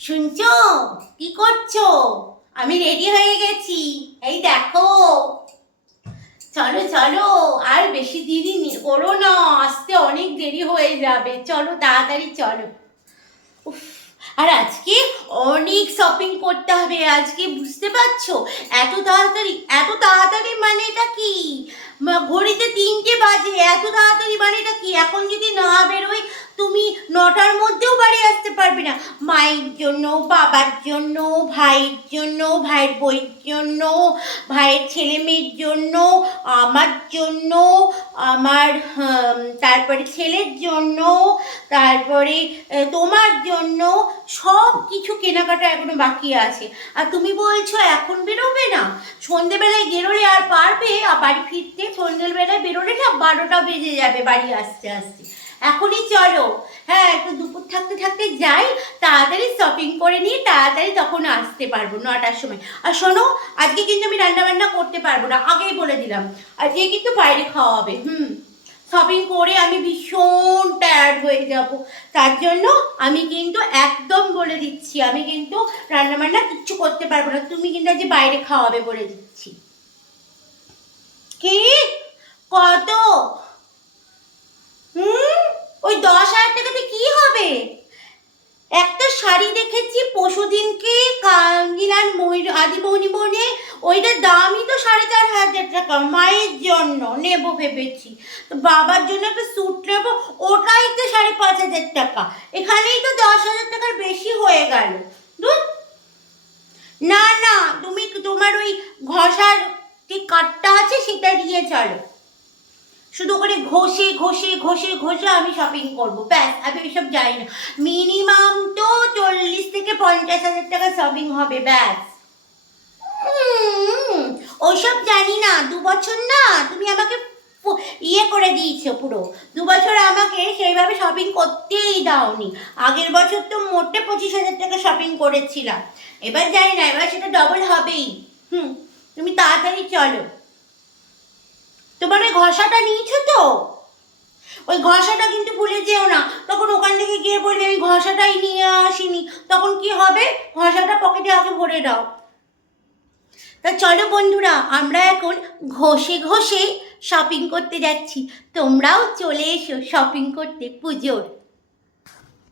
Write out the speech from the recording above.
শুনছো? কি করছ? আমি রেডি হয়ে গেছি। এই দেখো। চলো চলো আর বেশি দেরি করো না আসতে অনেক দেরি হয়ে যাবে। চলো তাড়াতাড়ি চলো। উফ, আর আজকে অনেক শপিং করতে হবে আজকে বুঝতে পারছ? এত তাড়াতাড়ি এত তাড়াতাড়ি মানে এটা কি ঘড়িতে তিনটে বাজে এত তাড়াতাড়ি মানে এটা কি? এখন যদি না বেরোই তুমি নটার মধ্যেও বাড়ি আসতে পারবে না। মায়ের জন্য, বাবার জন্য, ভাইয়ের জন্য, ভাইয়ের বইয়ের জন্য, ভাইয়ের ছেলে মেয়ের জন্য, আমার জন্য, আমার তারপরে ছেলের জন্য, তারপরে তোমার জন্য সব কিছু কেনাকাটা এখনও বাকি আছে। আর তুমি বলছো এখন বেরোবে না? সন্ধেবেলায় বেরোলে আর পারবে? আর বাড়ি ফিরতে সন্ধ্যেবেলায় বেরোলে না বারোটা বেজে যাবে বাড়ি আসতে আসতে। এখনই চলো। হ্যাঁ একটু দুপুর থাকতে থাকতে যাই, তাড়াতাড়ি শপিং করে নিয়ে তাড়াতাড়ি তখন আসতে পারব নটার সময়। আর শোনো, আজকে কিন্তু আমি রান্না বান্না করতে পারব না, আগেই বলে দিলাম। আজকে কিন্তু বাইরে খাওয়া হবে হুম। শপিং করে আমি ভীষণ টায়ার্ড হয়ে যাব। তার জন্য আমি কিন্তু একদম বলে দিচ্ছি, আমি কিন্তু রান্না বান্না কিচ্ছু করতে পারব না। তুমি কিন্তু আজকে বাইরে খাওয়াবে বলে দিচ্ছি কি কত হুম ওই দশ হাজার টাকাতে কি হবে? একটা শাড়ি দেখেছি পরশুদিনকে কাঞ্জিলার ময়ূর আদিমণি বনে ওইটার দামই তো সাড়ে চার হাজার টাকা, মায়ের জন্য, নেব ভেবেছি। তো বাবার জন্য একটা স্যুট নেব, ওটাই তো সাড়ে পাঁচ হাজার টাকা। এখানেই তো দশ হাজার টাকার বেশি হয়ে গেল। ধুর। না না, তুমি তোমার ওই ঘষার যে কাঠটা আছে, সেটা দিয়ে চলো শুধু করে ঘষে ঘষে ঘষে ঘষে আমি শপিং করব। ব্যাস, আমি এসব যাই না। মিনিমাম তো চল্লিশ থেকে পঞ্চাশ হাজার টাকা শপিং হবে, ব্যাস। ওসব জানি না। দু বছর না, তুমি আমাকে ইয়ে করে দিয়েছ পুরো। দু বছর আমাকে সেইভাবে শপিং করতেই দাওনি। আগের বছর তো মোটে পঁচিশ হাজার টাকা শপিং করেছিলাম। এবার জানি না, এবার সেটা ডবল হবেই। হুম, তুমি তাড়াতাড়ি চলো। তোমার ওই ঘষাটা নিয়েছো তো? ওই ঘষাটা কিন্তু ভুলে যেও না। তখন ওখান থেকে গিয়ে বলবে, আমি ঘষাটাই নিয়ে আসিনি। তখন কি হবে? ঘষাটা পকেটে আগে ভরে দাও। তা চলো বন্ধুরা, আমরা এখন ঘষে ঘষে শপিং করতে যাচ্ছি। তোমরাও চলে এসো শপিং করতে পুজোর।